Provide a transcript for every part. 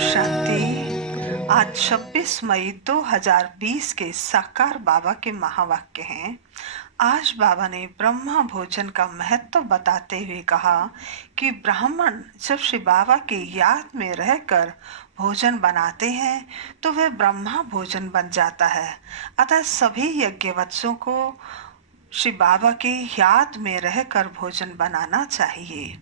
शांति। आज 26 मई 2020 के साकार बाबा के महावाक्य हैं। आज बाबा ने ब्रह्मा भोजन का महत्व बताते हुए कहा कि ब्राह्मण जब श्री बाबा की याद में रहकर भोजन बनाते हैं तो वह ब्रह्मा भोजन बन जाता है। अतः सभी यज्ञवत्सों को श्री बाबा की याद में रहकर भोजन बनाना चाहिए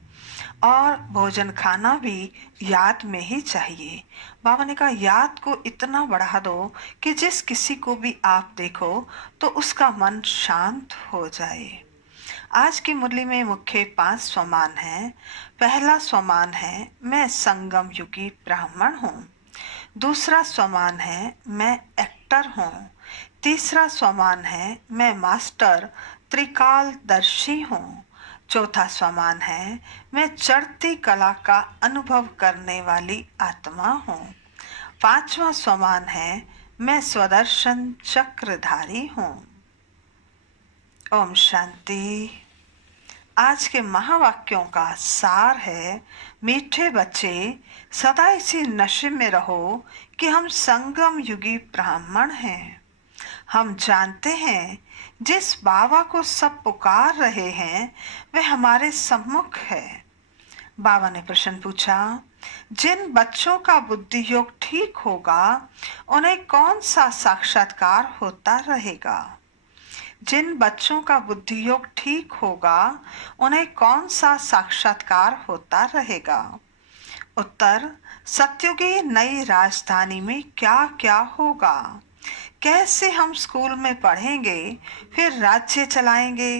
और भोजन खाना भी याद में ही चाहिए। बाबा ने कहा याद को इतना बढ़ा दो कि जिस किसी को भी आप देखो तो उसका मन शांत हो जाए। आज की मुरली में मुख्य 5 स्वमान हैं। पहला स्वमान है मैं संगम युगी ब्राह्मण हूँ। दूसरा स्वमान है मैं एक्टर हूँ। तीसरा स्वमान है मैं मास्टर त्रिकालदर्शी हूँ। चौथा स्वमान है मैं चढ़ती कला का अनुभव करने वाली आत्मा हूँ। पांचवा स्वमान है मैं स्वदर्शन चक्रधारी हूँ। ओम शांति। आज के महावाक्यों का सार है मीठे बच्चे सदा इसी नशे में रहो कि हम संगम युगी ब्राह्मण हैं। हम जानते हैं जिस बाबा को सब पुकार रहे हैं वह हमारे सम्मुख है। बाबा ने प्रश्न पूछा, जिन बच्चों का बुद्धि योग ठीक होगा उन्हें कौन सा साक्षात्कार होता रहेगा? जिन बच्चों का बुद्धि योग ठीक होगा उन्हें कौन सा साक्षात्कार होता रहेगा? उत्तर, सत्युगी नई राजधानी में क्या क्या होगा? कैसे हम स्कूल में पढ़ेंगे फिर राज्य चलाएंगे?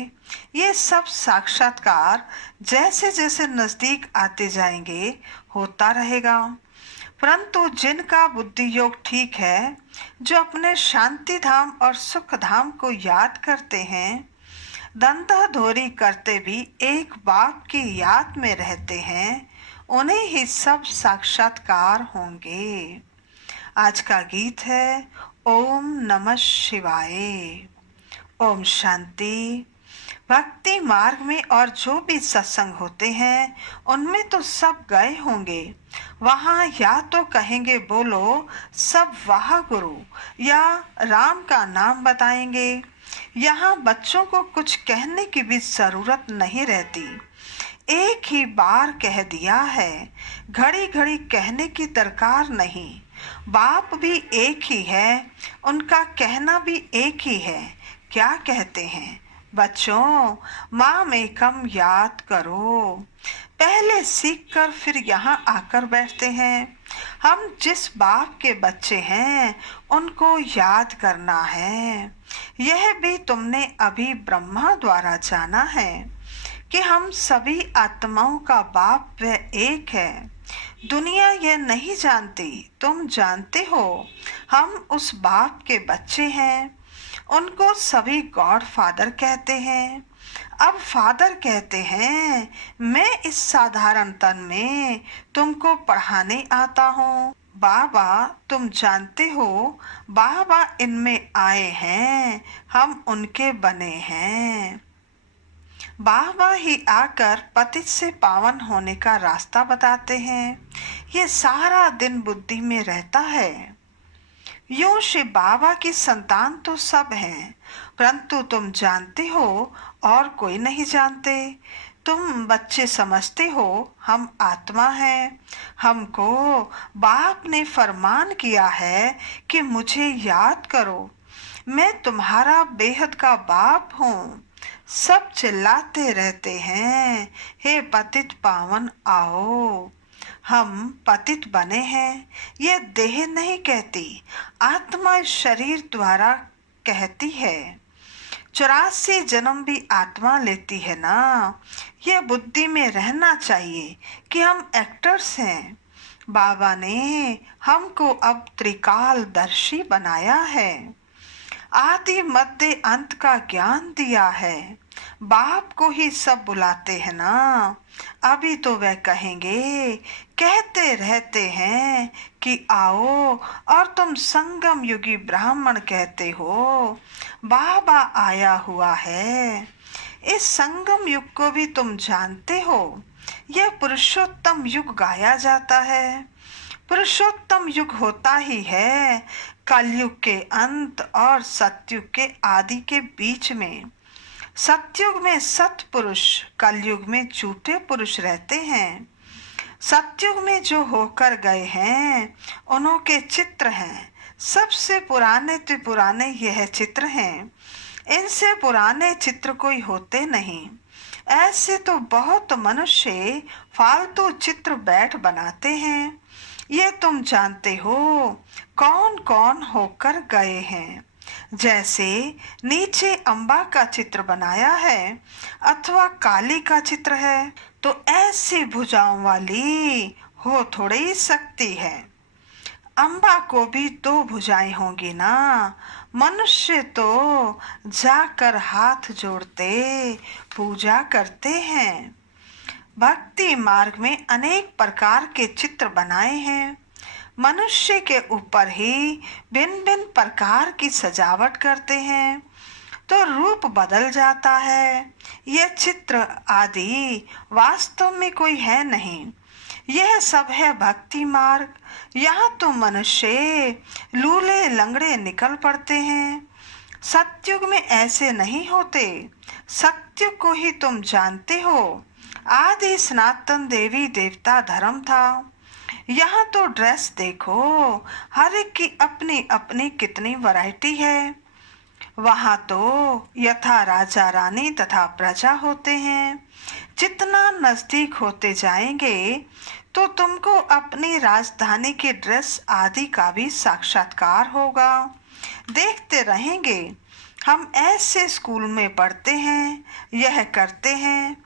ये सब साक्षात्कार जैसे जैसे नजदीक आते जाएंगे होता रहेगा। परंतु जिनका बुद्धि योग ठीक है, जो अपने शांति धाम और सुख धाम को याद करते हैं, दंताधोरी करते भी एक बाप की याद में रहते हैं, उन्हें ही सब साक्षात्कार होंगे। आज का गीत है ओम नमः शिवाय। ओम शांति। भक्ति मार्ग में और जो भी सत्संग होते हैं उनमें तो सब गए होंगे। वहाँ या तो कहेंगे बोलो सब वाह गुरु या राम का नाम बताएंगे। यहाँ बच्चों को कुछ कहने की भी जरूरत नहीं रहती। एक ही बार कह दिया है, घड़ी घड़ी कहने की दरकार नहीं। बाप भी एक ही है, उनका कहना भी एक ही है। क्या कहते हैं बच्चों, माम एकम याद करो। पहले सीख कर फिर यहाँ आकर बैठते हैं। हम जिस बाप के बच्चे हैं उनको याद करना है। यह भी तुमने अभी ब्रह्मा द्वारा जाना है कि हम सभी आत्माओं का बाप वह एक है। दुनिया यह नहीं जानती, तुम जानते हो। हम उस बाप के बच्चे हैं। उनको सभी गॉड फादर कहते हैं। अब फादर कहते हैं मैं इस साधारण तन में तुमको पढ़ाने आता हूँ। बाबा तुम जानते हो, बाबा इनमें आए हैं, हम उनके बने हैं। बाबा ही आकर पतित से पावन होने का रास्ता बताते हैं। ये सारा दिन बुद्धि में रहता है। यूं श्री बाबा की संतान तो सब हैं, परंतु तुम जानते हो और कोई नहीं जानते। तुम बच्चे समझते हो हम आत्मा हैं। हमको बाप ने फरमान किया है कि मुझे याद करो, मैं तुम्हारा बेहद का बाप हूँ। सब चिल्लाते रहते हैं, हे पतित पावन आओ। हम पतित बने हैं, ये देह नहीं कहती, आत्मा इस शरीर द्वारा कहती है। 84 जन्म भी आत्मा लेती है ना। यह बुद्धि में रहना चाहिए कि हम एक्टर्स हैं। बाबा ने हमको अब त्रिकालदर्शी बनाया है। आदि मध्य अंत का ज्ञान दिया है। बाप को ही सब बुलाते हैं ना। अभी तो वह कहेंगे, कहते रहते हैं कि आओ, और तुम संगम युगी ब्राह्मण कहते हो। बाबा आया हुआ है। इस संगम युग को भी तुम जानते हो। यह पुरुषोत्तम युग गाया जाता है। पुरुषोत्तम युग होता ही है कलयुग के अंत और सतयुग के आदि के बीच में। सतयुग में सत्पुरुष, कलयुग में झूठे पुरुष रहते हैं। सतयुग में जो होकर गए हैं उन्हों के चित्र हैं। सबसे पुराने तो पुराने यह चित्र हैं, इनसे पुराने चित्र कोई होते नहीं। ऐसे तो बहुत मनुष्य फालतू चित्र बैठ बनाते हैं। ये तुम जानते हो कौन कौन होकर गए हैं। जैसे नीचे अम्बा का चित्र बनाया है अथवा काली का चित्र है, तो ऐसी भुजाओं वाली हो थोड़ी ही सकती है। अम्बा को भी दो भुजाएं होंगी ना। मनुष्य तो जाकर हाथ जोड़ते पूजा करते हैं। भक्ति मार्ग में अनेक प्रकार के चित्र बनाए हैं। मनुष्य के ऊपर ही भिन्न भिन्न प्रकार की सजावट करते हैं तो रूप बदल जाता है। यह चित्र आदि वास्तव में कोई है नहीं, यह सब है भक्ति मार्ग। यहाँ तो मनुष्य लूले लंगड़े निकल पड़ते हैं। सतयुग में ऐसे नहीं होते। सतयुग को ही तुम जानते हो, आदि सनातन देवी देवता धर्म था। यहाँ तो ड्रेस देखो, हर एक की अपनी अपनी कितनी वैरायटी है। वहाँ तो यथा राजा रानी तथा प्रजा होते हैं। जितना नजदीक होते जाएंगे तो तुमको अपनी राजधानी की ड्रेस आदि का भी साक्षात्कार होगा। देखते रहेंगे। हम ऐसे स्कूल में पढ़ते हैं, यह करते हैं,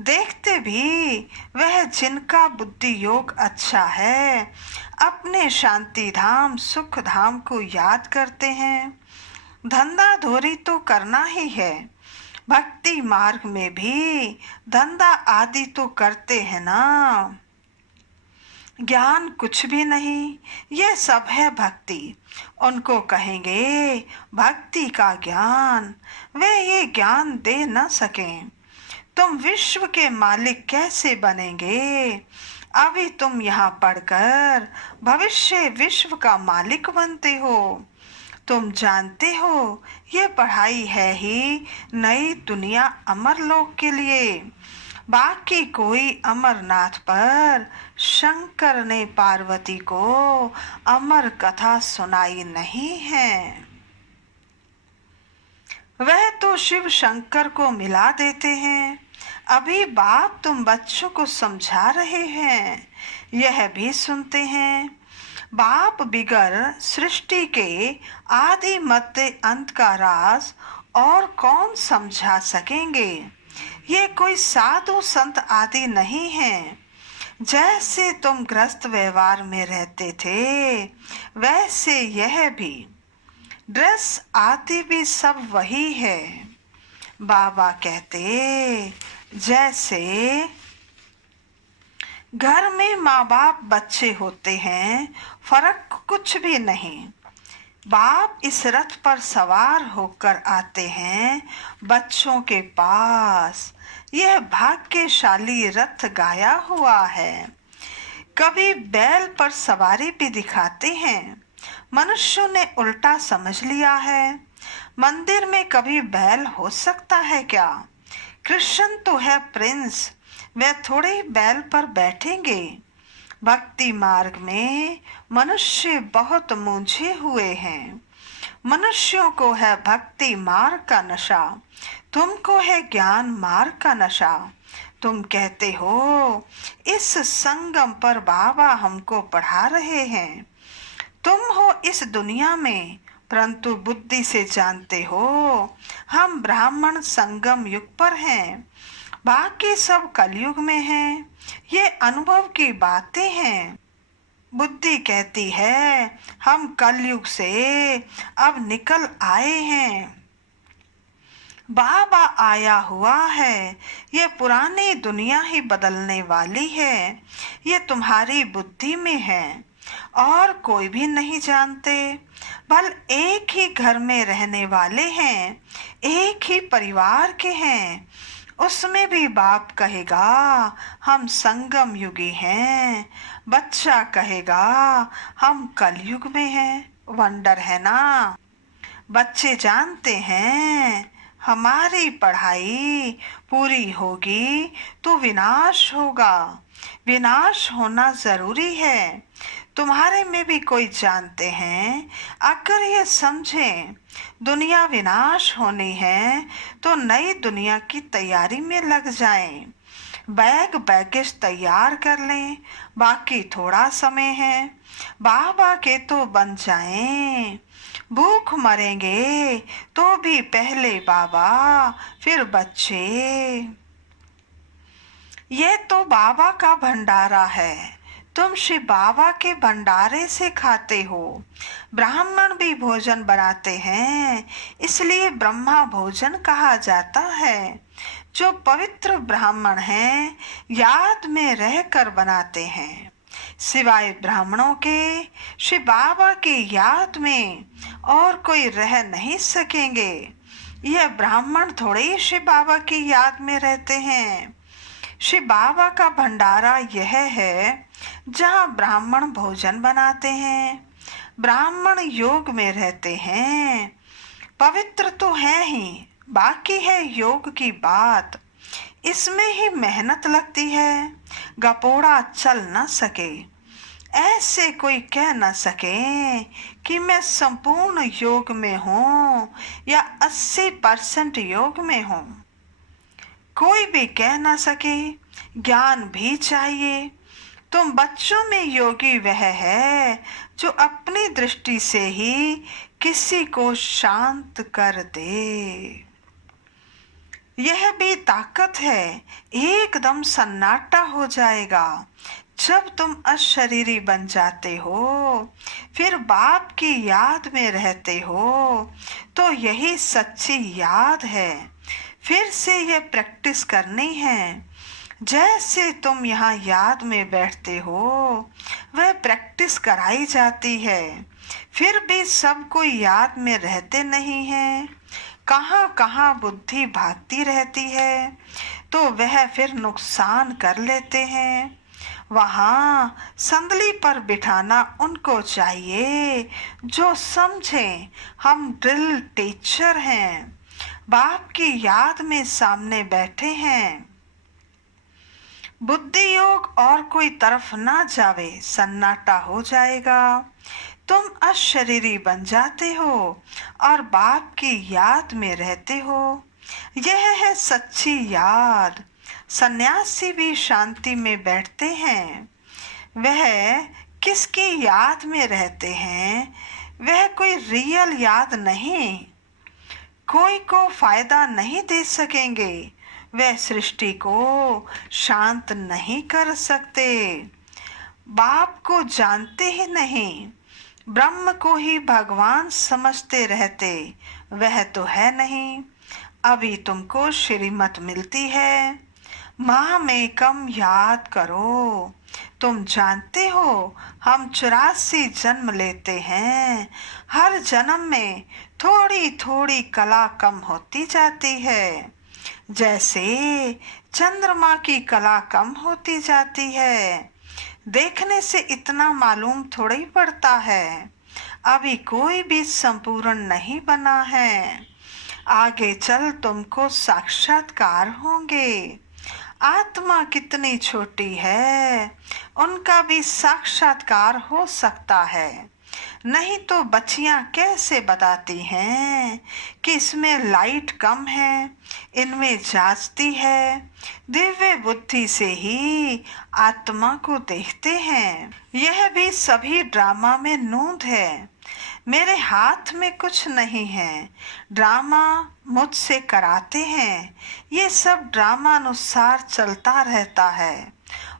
देखते भी वह जिनका बुद्धि योग अच्छा है अपने शांति धाम सुख धाम को याद करते हैं। धंधा धोरी तो करना ही है। भक्ति मार्ग में भी धंधा आदि तो करते हैं ना। ज्ञान कुछ भी नहीं, यह सब है भक्ति। उनको कहेंगे भक्ति का ज्ञान, वे ये ज्ञान दे न सकें। तुम विश्व के मालिक कैसे बनेंगे? अभी तुम यहाँ पढ़कर भविष्य विश्व का मालिक बनते हो। तुम जानते हो ये पढ़ाई है ही नई दुनिया अमरलोक के लिए। बाकी कोई अमरनाथ पर शंकर ने पार्वती को अमर कथा सुनाई नहीं है। वह तो शिव शंकर को मिला देते हैं। अभी बाप तुम बच्चों को समझा रहे हैं, यह भी सुनते हैं। बाप बिगर सृष्टि के आदि मध्य अंत का राज और कौन समझा सकेंगे। ये कोई साधु संत आदि नहीं हैं। जैसे तुम गृहस्थ व्यवहार में रहते थे वैसे यह भी। ड्रेस आदि भी सब वही है। बाबा कहते जैसे घर में माँ बाप बच्चे होते हैं, फर्क कुछ भी नहीं। बाप इस रथ पर सवार होकर आते हैं बच्चों के पास। यह भाग्यशाली रथ गाया हुआ है। कभी बैल पर सवारी भी दिखाते हैं। मनुष्यों ने उल्टा समझ लिया है। मंदिर में कभी बैल हो सकता है क्या? कृष्ण तो है प्रिंस, वे थोड़े बैल पर बैठेंगे। भक्ति मार्ग में मनुष्य बहुत मूंझे हुए हैं। मनुष्यों को है भक्ति मार्ग का नशा, तुमको है ज्ञान मार्ग का नशा। तुम कहते हो इस संगम पर बाबा हमको पढ़ा रहे हैं। तुम हो इस दुनिया में, परंतु बुद्धि से जानते हो हम ब्राह्मण संगम युग पर हैं। बाकी सब कलयुग में हैं। ये अनुभव की बातें हैं। बुद्धि कहती है हम कलयुग से अब निकल आए हैं। बाबा आया हुआ है। ये पुरानी दुनिया ही बदलने वाली है। ये तुम्हारी बुद्धि में है और कोई भी नहीं जानते। बल एक ही घर में रहने वाले हैं, एक ही परिवार के हैं। उसमें भी बाप कहेगा हम संगम युगी हैं, बच्चा कहेगा हम कलयुग में हैं। वंडर है ना। बच्चे जानते हैं हमारी पढ़ाई पूरी होगी तो विनाश होगा, विनाश होना जरूरी है। तुम्हारे में भी कोई जानते हैं अगर ये समझें दुनिया विनाश होनी है तो नई दुनिया की तैयारी में लग जाएं। बैग बैगेज तैयार कर लें, बाकी थोड़ा समय है। बाबा के तो बन जाएं। भूख मरेंगे तो भी पहले बाबा फिर बच्चे। ये तो बाबा का भंडारा है, तुम शिव बाबा के भंडारे से खाते हो। ब्राह्मण भी भोजन बनाते हैं, इसलिए ब्रह्मा भोजन कहा जाता है। जो पवित्र ब्राह्मण हैं याद में रहकर बनाते हैं। सिवाय ब्राह्मणों के शिव बाबा की याद में और कोई रह नहीं सकेंगे। यह ब्राह्मण थोड़े ही शिव बाबा की याद में रहते हैं। शिव बाबा का भंडारा यह है जहाँ ब्राह्मण भोजन बनाते हैं। ब्राह्मण योग में रहते हैं। पवित्र तो है ही, बाकी है योग की बात। इसमें ही मेहनत लगती है। गपोड़ा चल न सके, ऐसे कोई कह न सके कि मैं संपूर्ण योग में हूँ या 80% योग में हूँ। कोई भी कह ना सके। ज्ञान भी चाहिए। तुम बच्चों में योगी वह है जो अपनी दृष्टि से ही किसी को शांत कर दे। यह भी ताकत है। एकदम सन्नाटा हो जाएगा जब तुम अशरीरी बन जाते हो, फिर बाप की याद में रहते हो। तो यही सच्ची याद है। फिर से यह प्रैक्टिस करनी है। जैसे तुम यहाँ याद में बैठते हो वह प्रैक्टिस कराई जाती है। फिर भी सब कोई याद में रहते नहीं हैं। कहाँ कहाँ बुद्धि भागती रहती है तो वह फिर नुकसान कर लेते हैं। वहाँ संदली पर बिठाना उनको चाहिए जो समझें हम ड्रिल टीचर हैं, बाप की याद में सामने बैठे हैं। बुद्धि योग और कोई तरफ ना जावे, सन्नाटा हो जाएगा। तुम अशरीरी बन जाते हो और बाप की याद में रहते हो। यह है सच्ची याद। सन्यासी भी शांति में बैठते हैं। वह किसकी याद में रहते हैं? वह कोई रियल याद नहीं। कोई को फायदा नहीं दे सकेंगे। वह सृष्टि को शांत नहीं कर सकते। बाप को जानते ही नहीं, ब्रह्म को ही भगवान समझते रहते। वह तो है नहीं। अभी तुमको श्रीमत मिलती है, माँ में कम याद करो। तुम जानते हो हम 84 जन्म लेते हैं। हर जन्म में थोड़ी थोड़ी कला कम होती जाती है। जैसे चंद्रमा की कला कम होती जाती है। देखने से इतना मालूम थोड़ा ही पड़ता है। अभी कोई भी संपूर्ण नहीं बना है। आगे चल तुमको साक्षात्कार होंगे। आत्मा कितनी छोटी है, उनका भी साक्षात्कार हो सकता है। नहीं तो बच्चियां कैसे बताती हैं कि इसमें लाइट कम है, इनमें जांचती है। दिव्य बुद्धि से ही आत्मा को देखते हैं। यह भी सभी ड्रामा में नूंद है। मेरे हाथ में कुछ नहीं है। ड्रामा मुझसे कराते हैं। ये सब ड्रामा अनुसार चलता रहता है।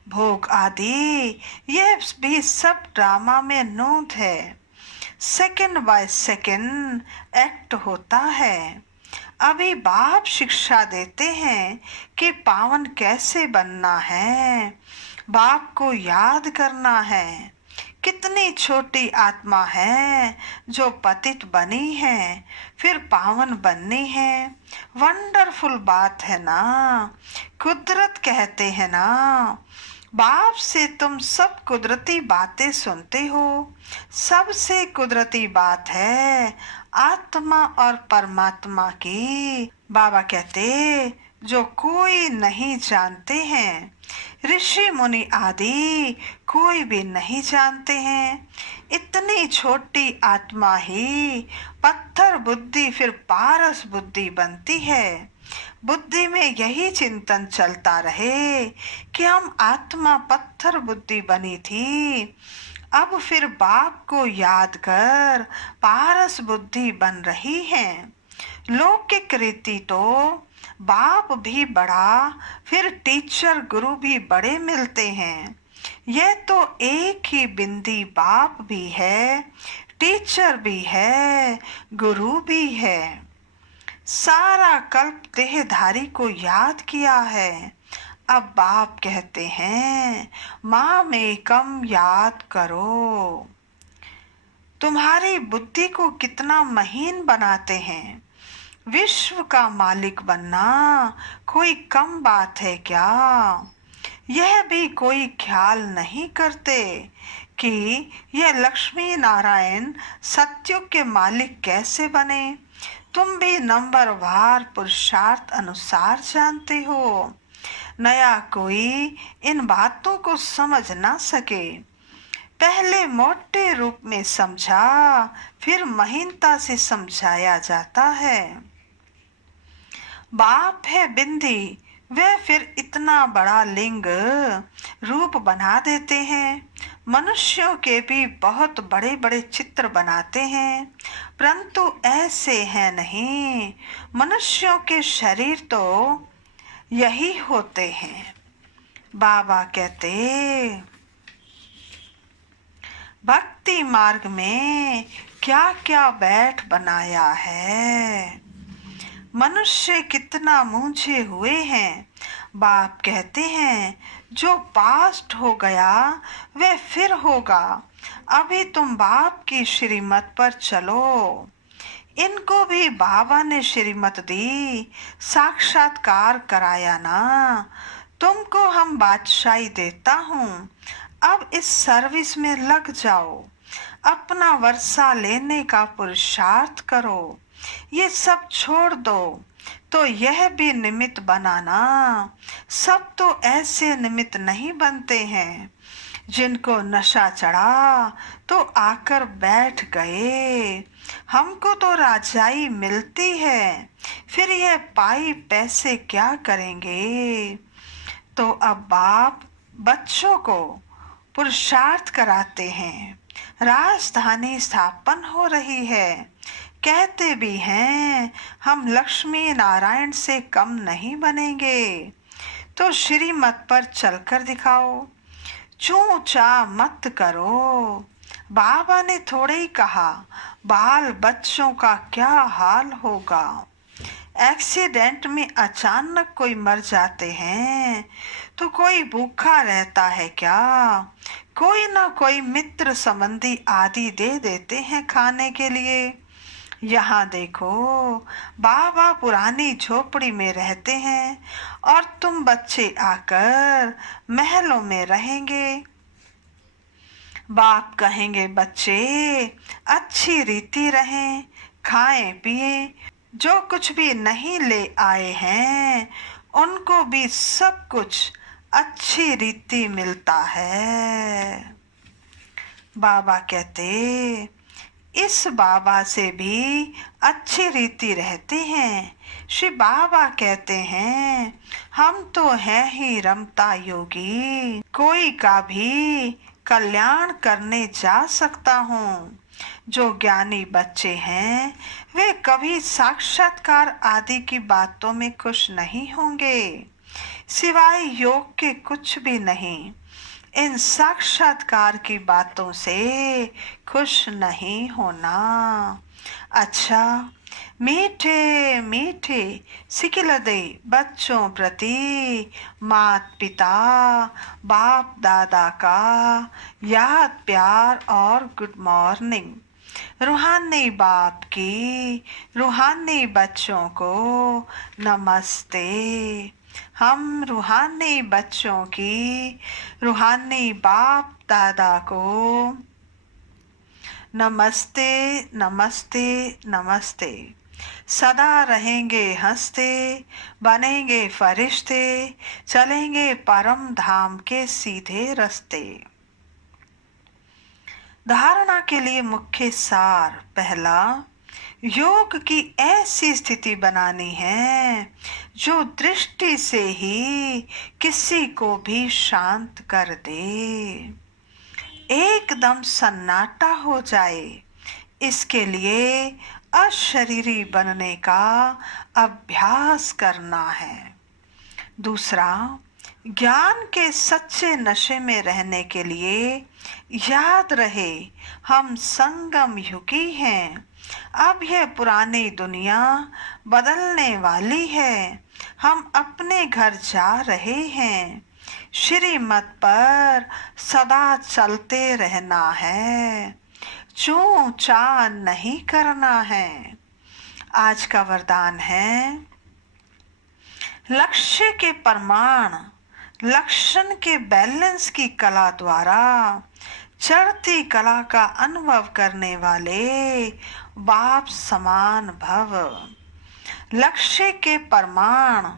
भोग आदि यह भी सब ड्रामा में नूंद है। सेकंड बाय सेकंड एक्ट होता है। अभी बाप शिक्षा देते हैं कि पावन कैसे बनना है। बाप को याद करना है। कितनी छोटी आत्मा है जो पतित बनी है, फिर पावन बननी है। वंडरफुल बात है ना। कुदरत कहते हैं ना, बाप से तुम सब कुदरती बातें सुनते हो। सबसे कुदरती बात है आत्मा और परमात्मा की। बाबा कहते जो कोई नहीं जानते हैं, ऋषि मुनि आदि कोई भी नहीं जानते हैं। इतनी छोटी आत्मा ही पत्थर बुद्धि फिर पारस बुद्धि बनती है। बुद्धि में यही चिंतन चलता रहे कि हम आत्मा पत्थर बुद्धि बनी थी, अब फिर बाप को याद कर पारस बुद्धि बन रही है। लौकिक रीति तो बाप भी बड़ा फिर टीचर गुरु भी बड़े मिलते हैं। यह तो एक ही बिंदी बाप भी है, टीचर भी है, गुरु भी है। सारा कल्प देहधारी को याद किया है। अब बाप कहते हैं माँ में कम याद करो। तुम्हारी बुद्धि को कितना महीन बनाते हैं। विश्व का मालिक बनना कोई कम बात है क्या? यह भी कोई ख्याल नहीं करते कि यह लक्ष्मी नारायण सत्युग के मालिक कैसे बने। तुम भी नंबरवार पुरुषार्थ अनुसार जानते हो। नया कोई इन बातों को समझ ना सके। पहले मोटे रूप में समझा, फिर महीनता से समझाया जाता है। बाप है बिंदी, वे फिर इतना बड़ा लिंग रूप बना देते हैं। मनुष्यों के भी बहुत बड़े बड़े चित्र बनाते हैं, परंतु ऐसे हैं नहीं। मनुष्यों के शरीर तो यही होते हैं। बाबा कहते भक्ति मार्ग में क्या क्या बैठ बनाया है। मनुष्य कितना मूंझे हुए हैं। बाप कहते हैं जो पास्ट हो गया वह फिर होगा। अभी तुम बाप की श्रीमत पर चलो। इनको भी बाबा ने श्रीमत दी, साक्षात्कार कराया ना। तुमको हम बादशाही देता हूँ, अब इस सर्विस में लग जाओ। अपना वर्षा लेने का पुरुषार्थ करो। ये सब छोड़ दो। तो यह भी निमित्त बनाना। सब तो ऐसे निमित्त नहीं बनते हैं। जिनको नशा चढ़ा तो आकर बैठ गए। हमको तो राजाई मिलती है, फिर यह पाई पैसे क्या करेंगे। तो अब बाप बच्चों को पुरुषार्थ कराते हैं। राजधानी स्थापन हो रही है। कहते भी हैं हम लक्ष्मी नारायण से कम नहीं बनेंगे। तो श्रीमत पर चलकर दिखाओ। चूं चा मत करो। बाबा ने थोड़े ही कहा बाल बच्चों का क्या हाल होगा। एक्सीडेंट में अचानक कोई मर जाते हैं तो कोई भूखा रहता है क्या? कोई ना कोई मित्र संबंधी आदि दे देते हैं खाने के लिए। यहाँ देखो बाबा पुरानी झोपड़ी में रहते हैं और तुम बच्चे आकर महलों में रहेंगे। बाप कहेंगे बच्चे अच्छी रीति रहें, खाएं पिए। जो कुछ भी नहीं ले आए हैं उनको भी सब कुछ अच्छी रीति मिलता है। बाबा कहते इस बाबा से भी अच्छी रीति रहते हैं। श्री बाबा कहते हैं हम तो हैं ही रमता योगी, कोई का भी कल्याण करने जा सकता हूँ। जो ज्ञानी बच्चे हैं वे कभी साक्षात्कार आदि की बातों में खुश नहीं होंगे, सिवाय योग के कुछ भी नहीं। इन साक्षात्कार की बातों से खुश नहीं होना। अच्छा, मीठे मीठे सिकिलदे बच्चों प्रति मात पिता बाप दादा का याद प्यार और गुड मॉर्निंग। रूहानी बाप की रूहानी बच्चों को नमस्ते। हम रूहानी बच्चों की रूहानी बाप दादा को नमस्ते नमस्ते नमस्ते। सदा रहेंगे हंसते, बनेंगे फरिश्ते, चलेंगे परम धाम के सीधे रास्ते। धारणा के लिए मुख्य सार। पहला, योग की ऐसी स्थिति बनानी है जो दृष्टि से ही किसी को भी शांत कर दे, एकदम सन्नाटा हो जाए। इसके लिए अशरीरी बनने का अभ्यास करना है। दूसरा, ज्ञान के सच्चे नशे में रहने के लिए याद रहे हम संगम युगी हैं। अब यह पुरानी दुनिया बदलने वाली है। हम अपने घर जा रहे हैं। श्रीमत पर सदा चलते रहना है, चूं चा नहीं करना है। आज का वरदान है, लक्ष्य के प्रमाण लक्षण के बैलेंस की कला द्वारा चढ़ती कला का अनुभव करने वाले बाप समान भव। लक्ष्य के प्रमाण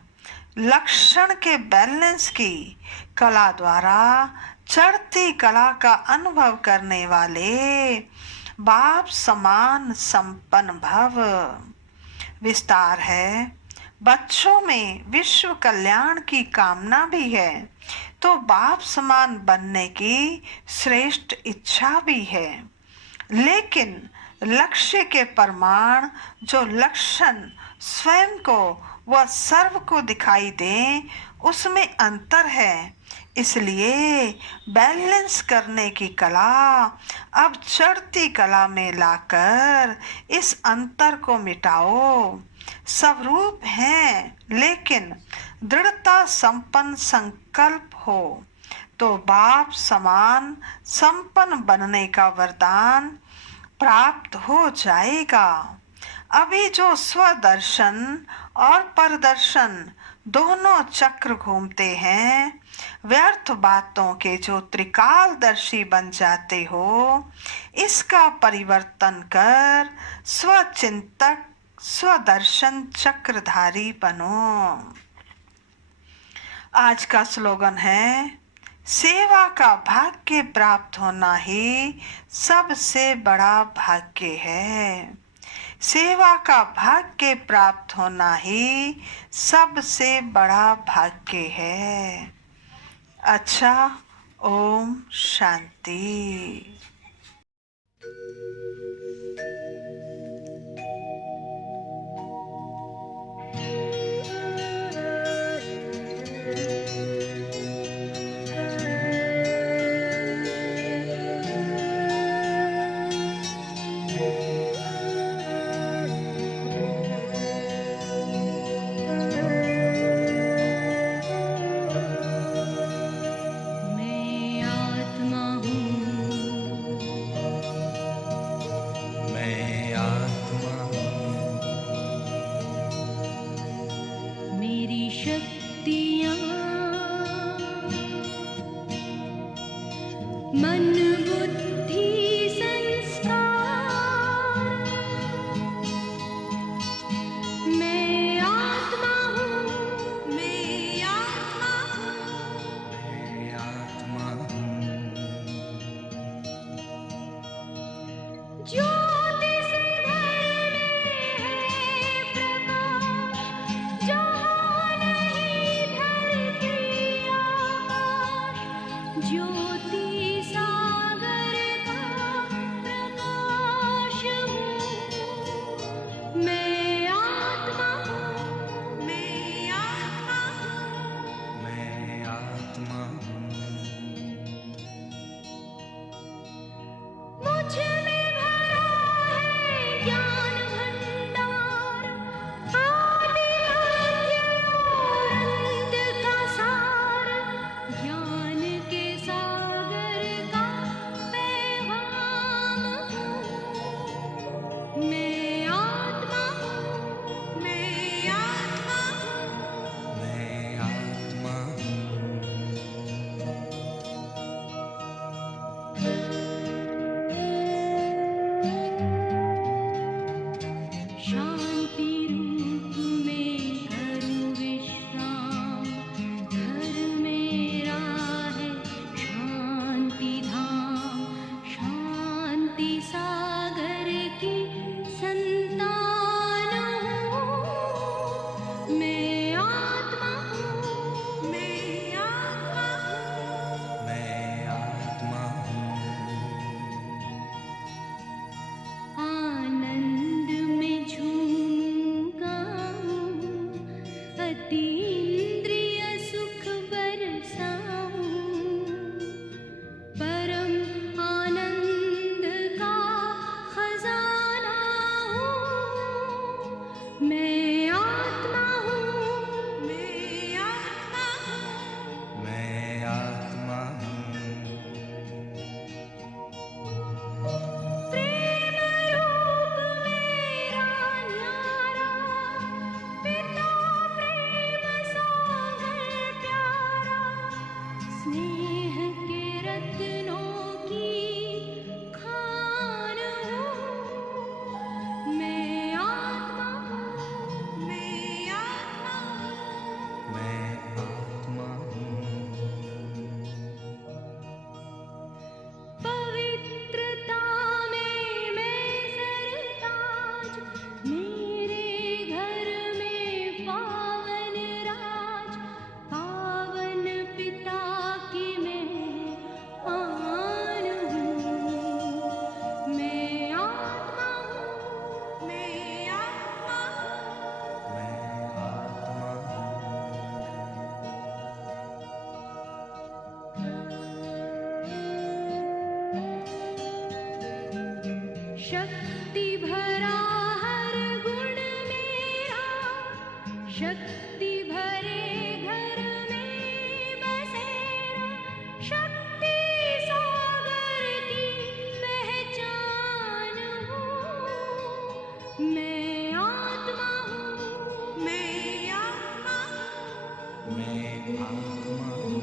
लक्षण के बैलेंस की कला द्वारा चढ़ती कला का अनुभव करने वाले बाप समान संपन्न भव। विस्तार है, बच्चों में विश्व कल्याण की कामना भी है तो बाप समान बनने की श्रेष्ठ इच्छा भी है। लेकिन लक्ष्य के प्रमाण जो लक्षण स्वयं को व सर्व को दिखाई दें, उसमें अंतर है। इसलिए बैलेंस करने की कला अब चढ़ती कला में लाकर इस अंतर को मिटाओ। सब रूप हैं, लेकिन दृढ़ता संपन्न संकल्प हो तो बाप समान संपन्न बनने का वरदान प्राप्त हो जाएगा। अभी जो स्वदर्शन और परदर्शन दोनों चक्र घूमते हैं, व्यर्थ बातों के जो त्रिकालदर्शी बन जाते हो, इसका परिवर्तन कर स्वचिंतक स्वदर्शन चक्रधारी बनो। आज का स्लोगन है, सेवा का भाग्य प्राप्त होना ही सबसे बड़ा भाग्य है। सेवा का भाग्य प्राप्त होना ही सबसे बड़ा भाग्य है। अच्छा, ओम शांति। मन बुद्धि संस्कार, मैं आत्मा हूँ, मैं आत्मा हूँ, मैं आत्मा हूँ। ज्योति से भरे है प्रकाश, जहाँ नहीं धरती आकाश। ज्योति मुझ में भरा है ज्ञान भंडार, शक्ति भरा हर गुण मेरा, शक्ति भरे घर में बसेरा, शक्ति सागर की पहचान हूँ। मैं आत्मा हूँ, मैं आत्मा हूँ, मैं आत्मा हूँ।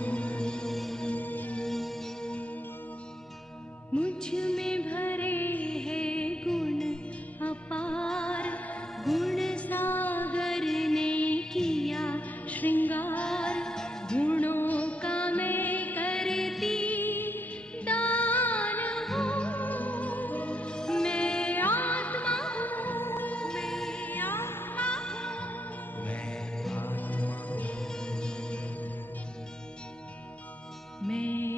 मुझ में भरे हैं गुण अपार, गुण सागर ने किया श्रृंगार, गुणों का मैं करती दान हूँ। मैं आत्मा हूँ, मैं आत्मा हूँ, मैं आत्मा हूँ। मैं